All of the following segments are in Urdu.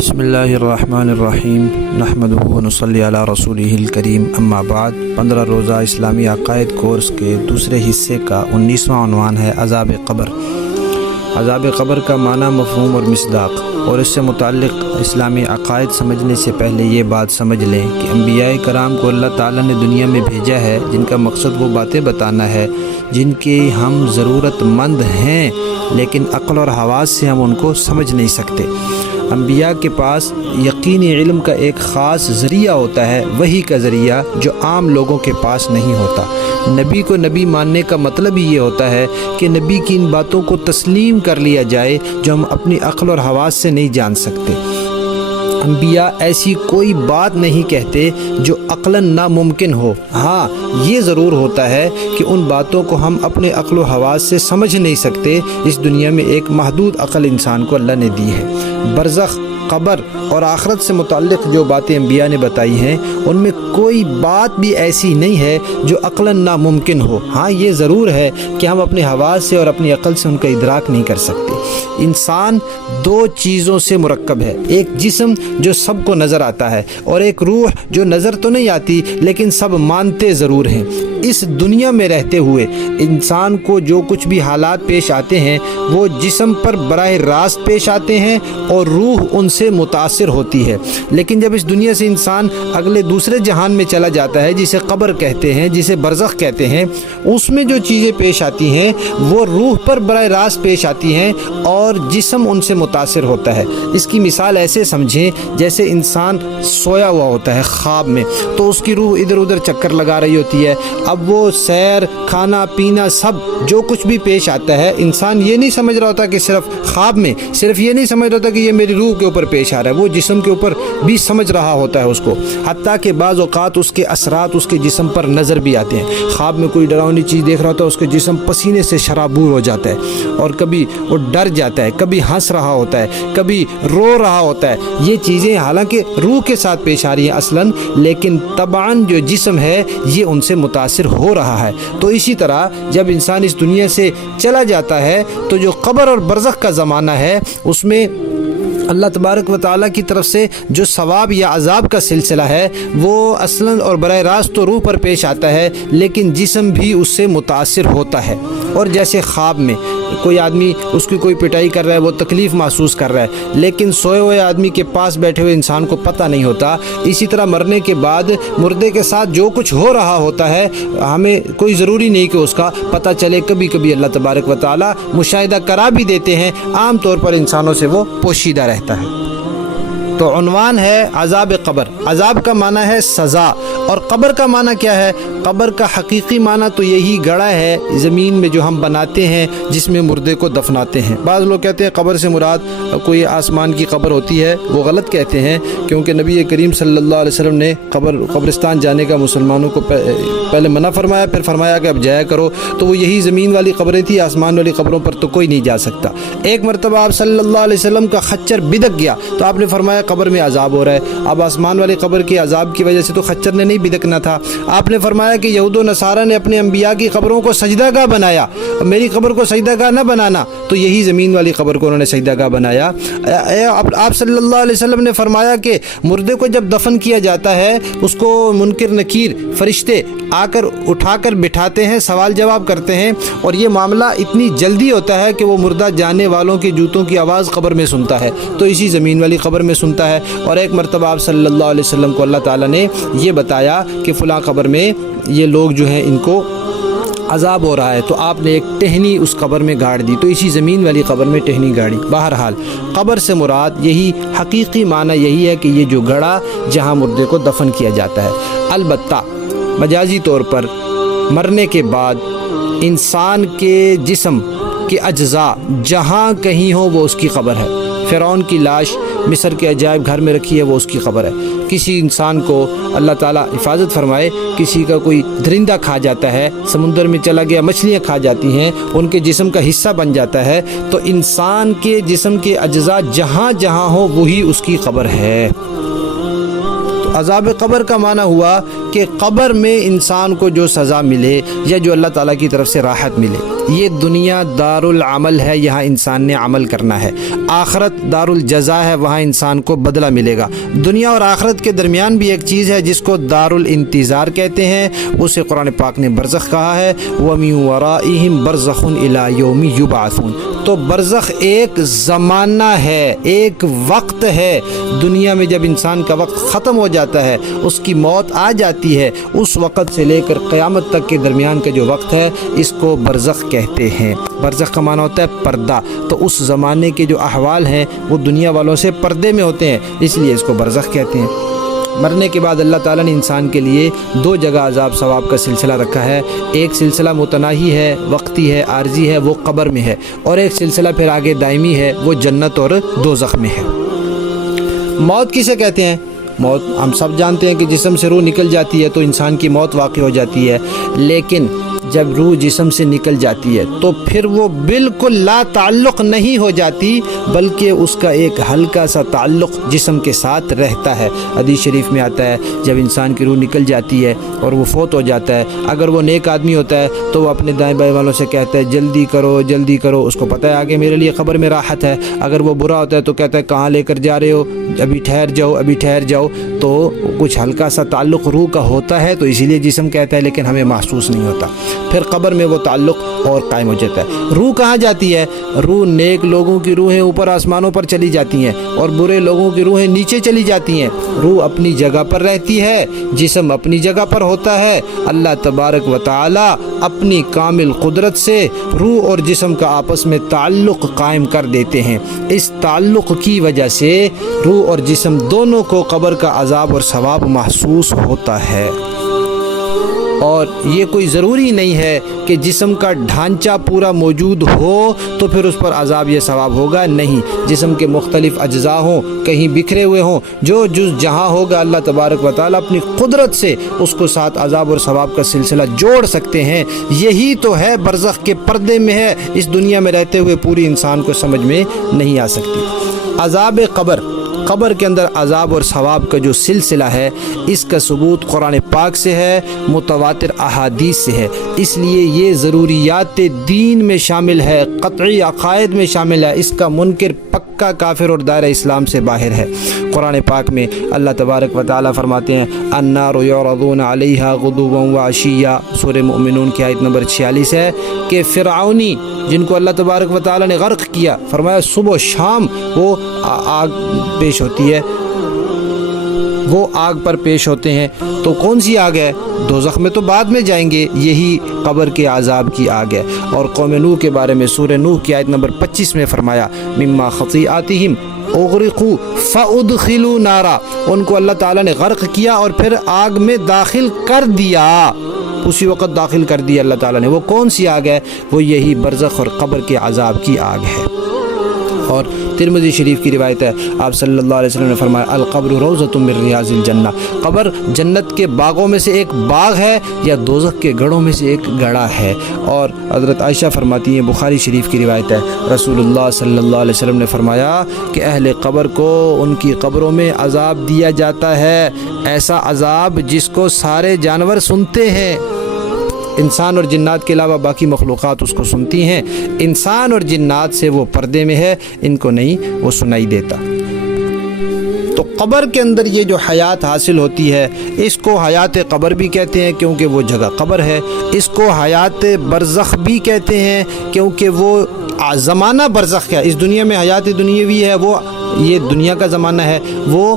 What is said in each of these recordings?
بسم اللہ الرحمن الرحیم نحمدہ و نصلی علی رسولہ الکریم اما بعد 15 روزہ اسلامی عقائد کورس کے دوسرے حصے کا 19واں عنوان ہے عذاب قبر۔ عذاب قبر کا معنی، مفہوم اور مصداق، اور اس سے متعلق اسلامی عقائد سمجھنے سے پہلے یہ بات سمجھ لیں کہ انبیاء کرام کو اللہ تعالیٰ نے دنیا میں بھیجا ہے جن کا مقصد وہ باتیں بتانا ہے جن کی ہم ضرورت مند ہیں، لیکن عقل اور حواس سے ہم ان کو سمجھ نہیں سکتے۔ انبیاء کے پاس یقینی علم کا ایک خاص ذریعہ ہوتا ہے، وحی کا ذریعہ، جو عام لوگوں کے پاس نہیں ہوتا۔ نبی کو نبی ماننے کا مطلب ہی یہ ہوتا ہے کہ نبی کی ان باتوں کو تسلیم کر لیا جائے جو ہم اپنی عقل اور حواس سے نہیں جان سکتے۔ انبیاء ایسی کوئی بات نہیں کہتے جو عقلاً ناممکن ہو۔ ہاں، یہ ضرور ہوتا ہے کہ ان باتوں کو ہم اپنے عقل و حواس سے سمجھ نہیں سکتے۔ اس دنیا میں ایک محدود عقل انسان کو اللہ نے دی ہے۔ برزخ، قبر اور آخرت سے متعلق جو باتیں انبیاء نے بتائی ہیں ان میں کوئی بات بھی ایسی نہیں ہے جو عقلاً ناممکن ہو۔ ہاں، یہ ضرور ہے کہ ہم اپنے حواس سے اور اپنی عقل سے ان کا ادراک نہیں کر سکتے۔ انسان دو چیزوں سے مرکب ہے، ایک جسم جو سب کو نظر آتا ہے اور ایک روح جو نظر تو نہیں آتی لیکن سب مانتے ضرور ہیں۔ اس دنیا میں رہتے ہوئے انسان کو جو کچھ بھی حالات پیش آتے ہیں وہ جسم پر براہ راست پیش آتے ہیں اور روح ان سے متاثر ہوتی ہے، لیکن جب اس دنیا سے انسان اگلے دوسرے جہان میں چلا جاتا ہے جسے قبر کہتے ہیں، جسے برزخ کہتے ہیں، اس میں جو چیزیں پیش آتی ہیں وہ روح پر براہ راست پیش آتی ہیں اور جسم ان سے متاثر ہوتا ہے۔ اس کی مثال ایسے سمجھیں جیسے انسان سویا ہوا ہوتا ہے خواب میں، تو اس کی روح ادھر ادھر چکر لگا رہی ہوتی ہے۔ اب وہ سیر، کھانا پینا، سب جو کچھ بھی پیش آتا ہے، انسان یہ نہیں سمجھ رہا ہوتا کہ صرف خواب میں، صرف یہ نہیں سمجھ رہا ہوتا کہ یہ میری روح کے اوپر پیش آ رہا ہے، وہ جسم کے اوپر بھی سمجھ رہا ہوتا ہے اس کو، حتیٰ کہ بعض اوقات اس کے اثرات اس کے جسم پر نظر بھی آتے ہیں۔ خواب میں کوئی ڈراؤنی چیز دیکھ رہا ہوتا ہے، اس کے جسم پسینے سے شرابور ہو جاتا ہے اور کبھی وہ ڈر جاتا ہے، کبھی ہنس رہا ہوتا ہے، کبھی رو رہا ہوتا ہے۔ یہ چیزیں حالانکہ روح کے ساتھ پیش آ رہی ہیں اصلاً، لیکن طبعاً جو جسم ہے یہ ان سے متاثر ہو رہا ہے۔ تو اسی طرح جب انسان اس دنیا سے چلا جاتا ہے تو جو قبر اور برزخ کا زمانہ ہے اس میں اللہ تبارک و تعالیٰ کی طرف سے جو ثواب یا عذاب کا سلسلہ ہے وہ اصلاً اور براہ راست تو روح پر پیش آتا ہے، لیکن جسم بھی اس سے متاثر ہوتا ہے۔ اور جیسے خواب میں کوئی آدمی اس کی کوئی پٹائی کر رہا ہے، وہ تکلیف محسوس کر رہا ہے، لیکن سوئے ہوئے آدمی کے پاس بیٹھے ہوئے انسان کو پتہ نہیں ہوتا۔ اسی طرح مرنے کے بعد مردے کے ساتھ جو کچھ ہو رہا ہوتا ہے ہمیں کوئی ضروری نہیں کہ اس کا پتہ چلے، کبھی کبھی اللہ تبارک و تعالیٰ مشاہدہ کرا بھی دیتے ہیں، عام طور پر انسانوں سے وہ پوشیدہ رہتا ہے۔ تو عنوان ہے عذاب قبر۔ عذاب کا معنی ہے سزا، اور قبر کا معنی کیا ہے؟ قبر کا حقیقی معنی تو یہی گڑھا ہے زمین میں جو ہم بناتے ہیں جس میں مردے کو دفناتے ہیں۔ بعض لوگ کہتے ہیں قبر سے مراد کوئی آسمان کی قبر ہوتی ہے، وہ غلط کہتے ہیں، کیونکہ نبی کریم صلی اللہ علیہ وسلم نے قبرستان جانے کا مسلمانوں کو پہلے منع فرمایا، پھر فرمایا کہ اب جایا کرو، تو وہ یہی زمین والی قبریں تھیں، آسمان والی قبروں پر تو کوئی نہیں جا سکتا۔ ایک مرتبہ آپ صلی اللہ علیہ وسلم کا خچر بدک گیا تو آپ نے فرمایا قبر میں عذاب ہو رہا ہے۔ اب آسمان والی قبر کے عذاب کی وجہ سے تو خچر نے نہیں بدکنا تھا۔ آپ نے فرمایا کہ یہود و نصارہ نے اپنے انبیاء کی قبروں کو سجدہ گاہ بنایا، میری قبر کو سجدہ گاہ نہ بنانا، تو یہی زمین والی قبر کو انہوں نے سجدہ گاہ بنایا۔ آپ صلی اللہ علیہ وسلم نے فرمایا کہ مردے کو جب دفن کیا جاتا ہے اس کو منکر نکیر فرشتے آ کر اٹھا کر بٹھاتے ہیں، سوال جواب کرتے ہیں، اور یہ معاملہ اتنی جلدی ہوتا ہے کہ وہ مردہ جانے والوں کے جوتوں کی آواز قبر میں سنتا ہے، تو اسی زمین والی قبر میں سنتا ہے۔ اور ایک مرتبہ آپ صلی اللہ علیہ وسلم کو اللہ تعالیٰ نے یہ بتایا کہ فلاں قبر میں یہ لوگ جو ہیں ان کو عذاب ہو رہا ہے، تو آپ نے ایک ٹہنی اس قبر میں گاڑ دی، تو اسی زمین والی قبر میں ٹہنی گاڑی۔ بہرحال قبر سے مراد یہی حقیقی معنی یہی ہے کہ یہ جو گڑھا جہاں مردے کو دفن کیا جاتا ہے۔ البتہ مجازی طور پر مرنے کے بعد انسان کے جسم کے اجزاء جہاں کہیں ہو وہ اس کی قبر ہے۔ فرعون کی لاش مصر کے عجائب گھر میں رکھی ہے، وہ اس کی قبر ہے۔ کسی انسان کو اللہ تعالیٰ حفاظت فرمائے، کسی کا کوئی درندہ کھا جاتا ہے، سمندر میں چلا گیا، مچھلیاں کھا جاتی ہیں، ان کے جسم کا حصہ بن جاتا ہے، تو انسان کے جسم کے اجزاء جہاں جہاں ہو وہی اس کی قبر ہے۔ عذاب قبر کا معنی ہوا کہ قبر میں انسان کو جو سزا ملے یا جو اللہ تعالیٰ کی طرف سے راحت ملے، یہ دنیا دار العمل ہے، یہاں انسان نے عمل کرنا ہے، آخرت دار الجزا ہے، وہاں انسان کو بدلہ ملے گا۔ دنیا اور آخرت کے درمیان بھی ایک چیز ہے جس کو دار الانتظار کہتے ہیں، اسے قرآن پاک نے برزخ کہا ہے، وَمِن وَرَائِهِمْ بَرْزَخٌ إِلَى يَوْمِ يُبْعَثُونَ۔ تو برزخ ایک زمانہ ہے، ایک وقت ہے۔ دنیا میں جب انسان کا وقت ختم ہو جاتا ہے، اس کی موت آ جاتی ہے، اس وقت سے لے کر قیامت تک کے درمیان کا جو وقت ہے اس کو برزخ کہتے ہیں۔ برزخ کا معنی ہوتا ہے پردہ، تو اس زمانے کے جو احوال ہیں وہ دنیا والوں سے پردے میں ہوتے ہیں، اس لیے اس کو برزخ کہتے ہیں۔ مرنے کے بعد اللہ تعالیٰ نے انسان کے لیے دو جگہ عذاب ثواب کا سلسلہ رکھا ہے، ایک سلسلہ متناہی ہے، وقتی ہے، عارضی ہے، وہ قبر میں ہے، اور ایک سلسلہ پھر آگے دائمی ہے، وہ جنت اور دوزخ میں ہے۔ موت کسے کہتے ہیں؟ موت ہم سب جانتے ہیں کہ جسم سے روح نکل جاتی ہے تو انسان کی موت واقع ہو جاتی ہے، لیکن جب روح جسم سے نکل جاتی ہے تو پھر وہ بالکل لا تعلق نہیں ہو جاتی، بلکہ اس کا ایک ہلکا سا تعلق جسم کے ساتھ رہتا ہے۔ حدیث شریف میں آتا ہے جب انسان کی روح نکل جاتی ہے اور وہ فوت ہو جاتا ہے، اگر وہ نیک آدمی ہوتا ہے تو وہ اپنے دائیں بائیں والوں سے کہتا ہے جلدی کرو جلدی کرو، اس کو پتہ ہے آگے میرے لیے قبر میں راحت ہے۔ اگر وہ برا ہوتا ہے تو کہتا ہے کہاں لے کر جا رہے ہو، ابھی ٹھہر جاؤ ابھی ٹھہر جاؤ۔ تو کچھ ہلکا سا تعلق روح کا ہوتا ہے تو اسی لیے جسم کہتا ہے، لیکن ہمیں محسوس نہیں ہوتا۔ پھر قبر میں وہ تعلق اور قائم ہو جاتا ہے۔ روح کہاں جاتی ہے؟ روح نیک لوگوں کی روحیں اوپر آسمانوں پر چلی جاتی ہیں اور برے لوگوں کی روحیں نیچے چلی جاتی ہیں۔ روح اپنی جگہ پر رہتی ہے، جسم اپنی جگہ پر ہوتا ہے۔ اللہ تبارک و تعالی اپنی کامل قدرت سے روح اور جسم کا آپس میں تعلق قائم کر دیتے ہیں۔ اس تعلق کی وجہ سے روح اور جسم دونوں کو قبر کا عذاب اور ثواب محسوس ہوتا ہے۔ اور یہ کوئی ضروری نہیں ہے کہ جسم کا ڈھانچہ پورا موجود ہو تو پھر اس پر عذاب یا ثواب ہوگا، نہیں۔ جسم کے مختلف اجزاء ہوں، کہیں بکھرے ہوئے ہوں، جو جز جہاں ہوگا اللہ تبارک و تعالیٰ اپنی قدرت سے اس کو ساتھ عذاب اور ثواب کا سلسلہ جوڑ سکتے ہیں۔ یہی تو ہے برزخ کے پردے میں ہے، اس دنیا میں رہتے ہوئے پوری انسان کو سمجھ میں نہیں آ سکتی۔ عذاب قبر، قبر کے اندر عذاب اور ثواب کا جو سلسلہ ہے اس کا ثبوت قرآن پاک سے ہے، متواتر احادیث سے ہے، اس لیے یہ ضروریات دین میں شامل ہے، قطعی عقائد میں شامل ہے۔ اس کا منکر پکا کافر اور دائرہ اسلام سے باہر ہے۔ قرآن پاک میں اللہ تبارک و تعالیٰ فرماتے ہیں النار یعرضون علیہا غدوا وعشیا، سورہ مومنون کی آیت نمبر 46 ہے کہ فرعونی جن کو اللہ تبارک و تعالیٰ نے غرق کیا، فرمایا صبح و شام وہ آگ پیش ہوتی ہے، وہ آگ پر پیش ہوتے ہیں۔ تو کون سی آگ ہے؟ دوزخ میں تو بعد میں جائیں گے، یہی قبر کے عذاب کی آگ ہے۔ اور قوم نوح کے بارے میں سورہ نوح کی آیت نمبر 25 میں فرمایا مما خطیئاتہم اغرقوا فادخلوا نارا، ان کو اللہ تعالیٰ نے غرق کیا اور پھر آگ میں داخل کر دیا، اسی وقت داخل کر دیا اللہ تعالیٰ نے۔ وہ کون سی آگ ہے؟ وہ یہی برزخ اور قبر کے عذاب کی آگ ہے۔ اور ترمذی شریف کی روایت ہے، آپ صلی اللہ علیہ وسلم نے فرمایا القبر روضۃ من ریاض الجنہ، قبر جنت کے باغوں میں سے ایک باغ ہے یا دوزخ کے گڑھوں میں سے ایک گڑھا ہے۔ اور حضرت عائشہ فرماتی ہیں، بخاری شریف کی روایت ہے، رسول اللہ صلی اللہ علیہ وسلم نے فرمایا کہ اہل قبر کو ان کی قبروں میں عذاب دیا جاتا ہے، ایسا عذاب جس کو سارے جانور سنتے ہیں، انسان اور جنات کے علاوہ باقی مخلوقات اس کو سنتی ہیں۔ انسان اور جنات سے وہ پردے میں ہے، ان کو نہیں وہ سنائی دیتا۔ تو قبر کے اندر یہ جو حیات حاصل ہوتی ہے اس کو حیات قبر بھی کہتے ہیں کیونکہ وہ جگہ قبر ہے، اس کو حیات برزخ بھی کہتے ہیں کیونکہ وہ زمانہ برزخ ہے۔ اس دنیا میں حیات دنیاوی ہے، وہ یہ دنیا کا زمانہ ہے، وہ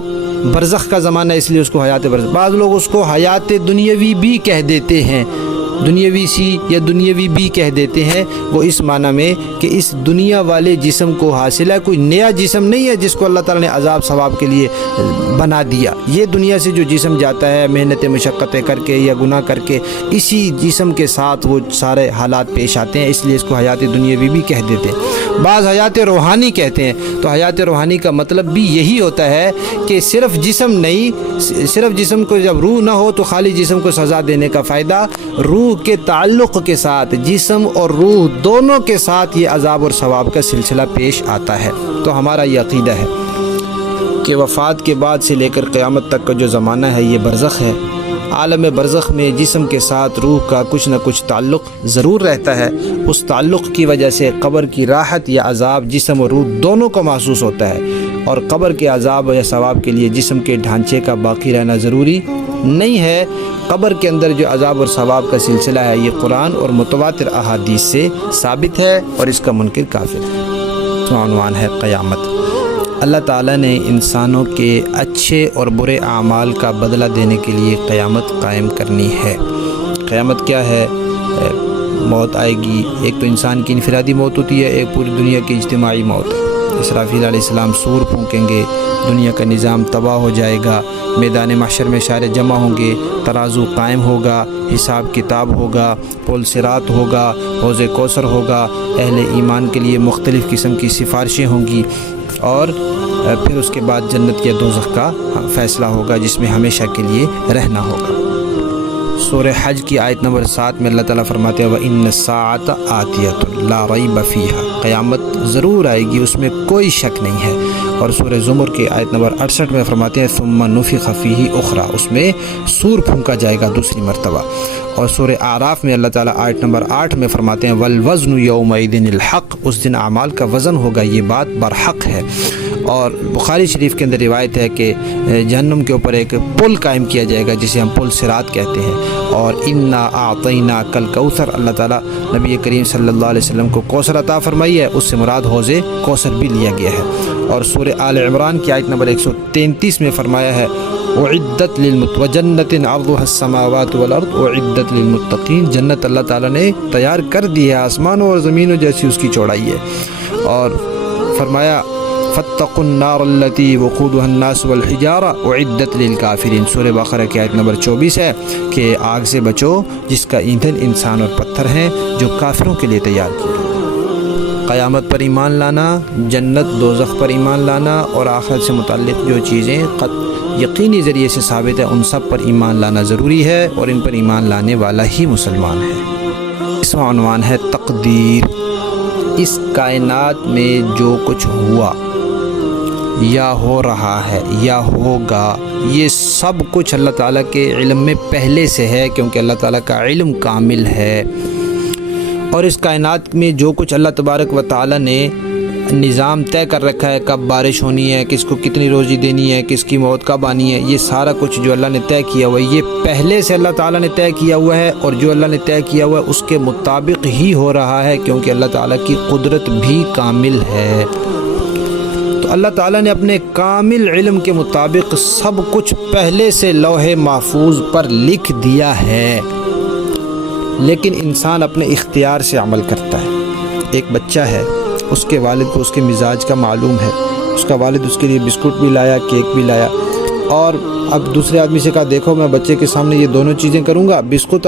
برزخ کا زمانہ ہے، اس لیے اس کو حیات برزخ۔ بعض لوگ اس کو حیات دنیاوی بھی کہہ دیتے ہیں، دنیاوی سی یا دنیاوی بھی کہہ دیتے ہیں، وہ اس معنی میں کہ اس دنیا والے جسم کو حاصل ہے، کوئی نیا جسم نہیں ہے جس کو اللہ تعالیٰ نے عذاب ثواب کے لیے بنا دیا۔ یہ دنیا سے جو جسم جاتا ہے محنت مشقتیں کر کے یا گناہ کر کے، اسی جسم کے ساتھ وہ سارے حالات پیش آتے ہیں، اس لیے اس کو حیات دنیاوی بھی کہہ دیتے ہیں۔ بعض حیات روحانی کہتے ہیں، تو حیات روحانی کا مطلب بھی یہی ہوتا ہے کہ صرف جسم نہیں، صرف جسم کو جب روح نہ ہو تو خالی جسم کو سزا دینے کا فائدہ، روح کے تعلق کے ساتھ جسم اور روح دونوں کے ساتھ یہ عذاب اور ثواب کا سلسلہ پیش آتا ہے۔ تو ہمارا یہ عقیدہ ہے کہ وفات کے بعد سے لے کر قیامت تک کا جو زمانہ ہے یہ برزخ ہے، عالم برزخ میں جسم کے ساتھ روح کا کچھ نہ کچھ تعلق ضرور رہتا ہے، اس تعلق کی وجہ سے قبر کی راحت یا عذاب جسم اور روح دونوں کو محسوس ہوتا ہے، اور قبر کے عذاب یا ثواب کے لیے جسم کے ڈھانچے کا باقی رہنا ضروری نہیں ہے۔ قبر کے اندر جو عذاب اور ثواب کا سلسلہ ہے یہ قرآن اور متواتر احادیث سے ثابت ہے، اور اس کا منکر کافر ہے۔ عنوان ہے قیامت۔ اللہ تعالیٰ نے انسانوں کے اچھے اور برے اعمال کا بدلہ دینے کے لیے قیامت قائم کرنی ہے۔ قیامت کیا ہے؟ موت آئے گی، ایک تو انسان کی انفرادی موت ہوتی ہے، ایک پوری دنیا کی اجتماعی موت ہے۔ اسرافیل علیہ السلام سور پھونکیں گے، دنیا کا نظام تباہ ہو جائے گا، میدان محشر میں سارے جمع ہوں گے، ترازو قائم ہوگا، حساب کتاب ہوگا، پل صراط ہوگا، حوض کوثر ہوگا، اہل ایمان کے لیے مختلف قسم کی سفارشیں ہوں گی، اور پھر اس کے بعد جنت یا دوزخ کا فیصلہ ہوگا جس میں ہمیشہ کے لیے رہنا ہوگا۔ سورہ حج کی آیت نمبر 7 میں اللہ تعالیٰ فرماتے ہیں وَإِنَّ السَّاعَةَ آتِيَةٌ لَا رَيْبَ فِيهَا، قیامت ضرور آئے گی، اس میں کوئی شک نہیں ہے۔ اور سورہ زمر کی آیت نمبر 68 میں فرماتے ہیں ثُمَّ نُفِخَ فِيهِ أُخْرَى، اس میں سور پھونکا جائے گا دوسری مرتبہ۔ اور سورہ اعراف میں اللہ تعالیٰ آیت نمبر 8 میں فرماتے ہیں وَالْوَزْنُ يَوْمَئِذٍ الْحَقُّ، اس دن اعمال کا وزن ہوگا، یہ بات برحق ہے۔ اور بخاری شریف کے اندر روایت ہے کہ جہنم کے اوپر ایک پل قائم کیا جائے گا جسے ہم پل صراط کہتے ہیں، اور انا اعطیناک الکوثر، اللہ تعالیٰ نبی کریم صلی اللہ علیہ وسلم کو کوثر عطا فرمائی ہے، اس سے مراد حوض کوثر بھی لیا گیا ہے۔ اور سورہ آل عمران کی آیت نمبر 133 میں فرمایا ہے اعدت وجنت عرضها السماوات والارض اعدت للمتقین، جنت اللہ تعالیٰ نے تیار کر دی ہے، آسمانوں اور زمینوں جیسی اس کی چوڑائی ہے۔ اور فرمایا فاتقوا النار التي وقودها الناس والحجارة اعدت للكافرين، سورہ بقرہ کی آیت نمبر 24 ہے کہ آگ سے بچو جس کا ایندھن انسان اور پتھر ہیں جو کافروں کے لیے تیار کی۔ قیامت پر ایمان لانا، جنت دوزخ پر ایمان لانا، اور آخرت سے متعلق جو چیزیں یقینی ذریعے سے ثابت ہے ان سب پر ایمان لانا ضروری ہے، اور ان پر ایمان لانے والا ہی مسلمان ہے۔ اس کا عنوان ہے تقدیر۔ اس کائنات میں جو کچھ ہوا یا ہو رہا ہے یا ہوگا، یہ سب کچھ اللہ تعالیٰ کے علم میں پہلے سے ہے، کیونکہ اللہ تعالیٰ کا علم کامل ہے۔ اور اس کائنات میں جو کچھ اللہ تبارک و تعالیٰ نے نظام طے کر رکھا ہے، کب بارش ہونی ہے، کس کو کتنی روزی دینی ہے، کس کی موت کب آنی ہے، یہ سارا کچھ جو اللہ نے طے کیا ہوا ہے یہ پہلے سے اللہ تعالیٰ نے طے کیا ہوا ہے، اور جو اللہ نے طے کیا ہوا ہے اس کے مطابق ہی ہو رہا ہے، کیونکہ اللہ تعالیٰ کی قدرت بھی کامل ہے۔ تو اللہ تعالیٰ نے اپنے کامل علم کے مطابق سب کچھ پہلے سے لوح محفوظ پر لکھ دیا ہے، لیکن انسان اپنے اختیار سے عمل کرتا ہے۔ ایک بچہ ہے، اس کے والد کو اس کے مزاج کا معلوم ہے، اس کا والد اس کے لیے بسکٹ بھی لایا، کیک بھی لایا، اور اب دوسرے آدمی سے کہا دیکھو میں بچے کے سامنے یہ دونوں چیزیں کروں گا، بسکٹ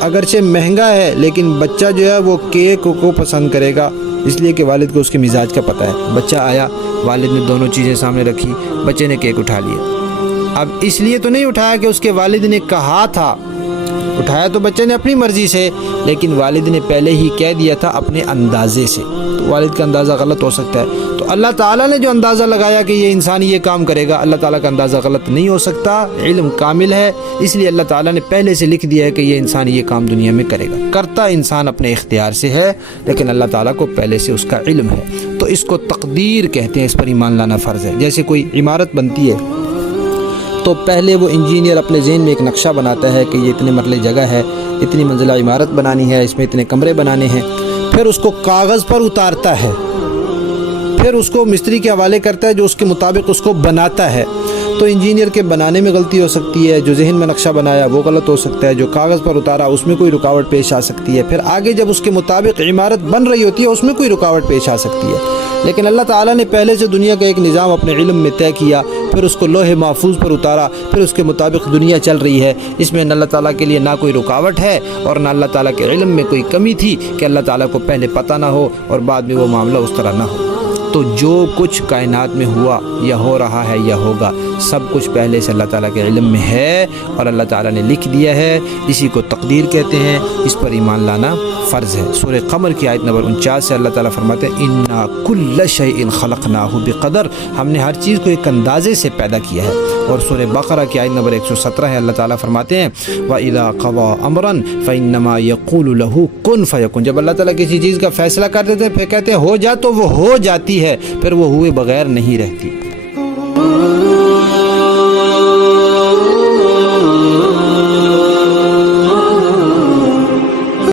اگرچہ مہنگا ہے لیکن بچہ جو ہے وہ کیک کو پسند کرے گا، اس لیے کہ والد کو اس کے مزاج کا پتہ ہے۔ بچہ آیا، والد نے دونوں چیزیں سامنے رکھی، بچے نے کیک اٹھا لیا۔ اب اس لیے تو نہیں اٹھایا کہ اس کے والد نے کہا تھا، اٹھایا تو بچے نے اپنی مرضی سے، لیکن والد نے پہلے ہی کہہ دیا تھا اپنے اندازے سے، تو والد کا اندازہ غلط ہو سکتا ہے۔ تو اللہ تعالیٰ نے جو اندازہ لگایا کہ یہ انسان یہ کام کرے گا، اللہ تعالیٰ کا اندازہ غلط نہیں ہو سکتا، علم کامل ہے، اس لیے اللہ تعالیٰ نے پہلے سے لکھ دیا ہے کہ یہ انسان یہ کام دنیا میں کرے گا۔ کرتا انسان اپنے اختیار سے ہے، لیکن اللہ تعالیٰ کو پہلے سے اس کا علم ہے، تو اس کو تقدیر کہتے ہیں، اس پر ایمان لانا فرض ہے۔ جیسے کوئی عمارت بنتی ہے تو پہلے وہ انجینئر اپنے ذہن میں ایک نقشہ بناتا ہے کہ یہ اتنے مرلے جگہ ہے، اتنی منزلہ عمارت بنانی ہے، اس میں اتنے کمرے بنانے ہیں، پھر اس کو کاغذ پر اتارتا ہے، پھر اس کو مستری کے حوالے کرتا ہے جو اس کے مطابق اس کو بناتا ہے۔ تو انجینئر کے بنانے میں غلطی ہو سکتی ہے، جو ذہن میں نقشہ بنایا وہ غلط ہو سکتا ہے، جو کاغذ پر اتارا اس میں کوئی رکاوٹ پیش آ سکتی ہے، پھر آگے جب اس کے مطابق عمارت بن رہی ہوتی ہے اس میں کوئی رکاوٹ پیش آ سکتی ہے۔ لیکن اللہ تعالیٰ نے پہلے سے دنیا کا ایک نظام اپنے علم میں طے کیا، پھر اس کو لوح محفوظ پر اتارا، پھر اس کے مطابق دنیا چل رہی ہے۔ اس میں نہ اللہ تعالیٰ کے لیے نہ کوئی رکاوٹ ہے، اور نہ اللہ تعالیٰ کے علم میں کوئی کمی تھی کہ اللہ تعالیٰ کو پہلے پتہ نہ ہو اور بعد میں وہ معاملہ اس طرح نہ ہو۔ تو جو کچھ کائنات میں ہوا یا ہو رہا ہے یا ہوگا، سب کچھ پہلے سے اللہ تعالیٰ کے علم میں ہے اور اللہ تعالیٰ نے لکھ دیا ہے، اسی کو تقدیر کہتے ہیں، اس پر ایمان لانا فرض ہے۔ سورہ قمر کی آیت نمبر 49 سے اللہ تعالیٰ فرماتے ہیں اِنَّا كُلَّ شَيْءٍ خَلَقْنَاهُ بِقَدَرٍ، ہم نے ہر چیز کو ایک اندازے سے پیدا کیا ہے۔ اور سورہ بقرہ کی آیت نمبر 117 ہے، اللہ تعالیٰ فرماتے ہیں وَإِذَا قَضَىٰ أَمْرًا فَإِنَّمَا يَقُولُ لَهُ كُن فَيَكُن، جب اللہ تعالیٰ کسی چیز کا فیصلہ کر دیتے ہیں پھر کہتے ہیں ہو جا تو وہ ہو جاتی ہے، پھر وہ ہوئے بغیر نہیں رہتی۔